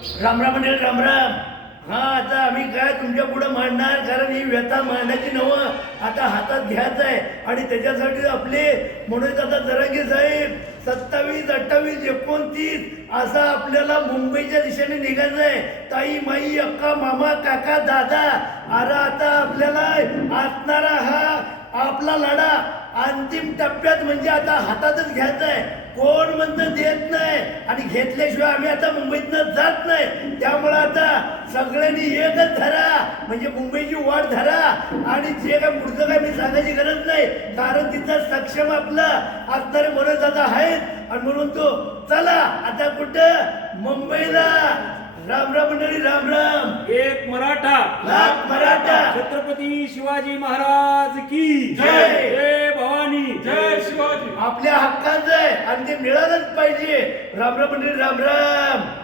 राम राम मंडळी, राम राम. हा, आता आम्ही काय तुमच्या पुढे मांडणार, कारण ही व्यथा मांडायची नवं आता हातात घ्यायचं आहे. आणि त्याच्यासाठी आपले म्हणून आता जरांगे साहेब 27, 28, 29 असा आपल्याला मुंबईच्या दिशेने निघायचं आहे. ताई, माई, अक्का, मामा, काका, दादा, अरे आता आपल्याला असणारा हा आपला लढा अंतिम टप्प्यात म्हणजे आता हातातच घ्यायचा आहे. कोण म्हणतं देत नाही, आणि घेतल्याशिवाय आम्ही आता मुंबईतनं जात नाही. त्यामुळं आता सगळ्यांनी एकच धरा, म्हणजे मुंबईची वाट धरा. आणि जे काय पुढचं काय मी सांगायची गरज नाही, कारण तिथं सक्षम आपला असणारे मनोज दादा आहेत. आणि म्हणून तो चला आता कुठं मुंबईला. राम राम मंडळी, राम राम. एक मराठा लाख मराठा. छत्रपती शिवाजी महाराज की जय. जय भवानी. जय शिवाजी. आपल्या हक्काचं आहे आणि ते मिळालंच पाहिजे. राम राम मंडळी, राम राम.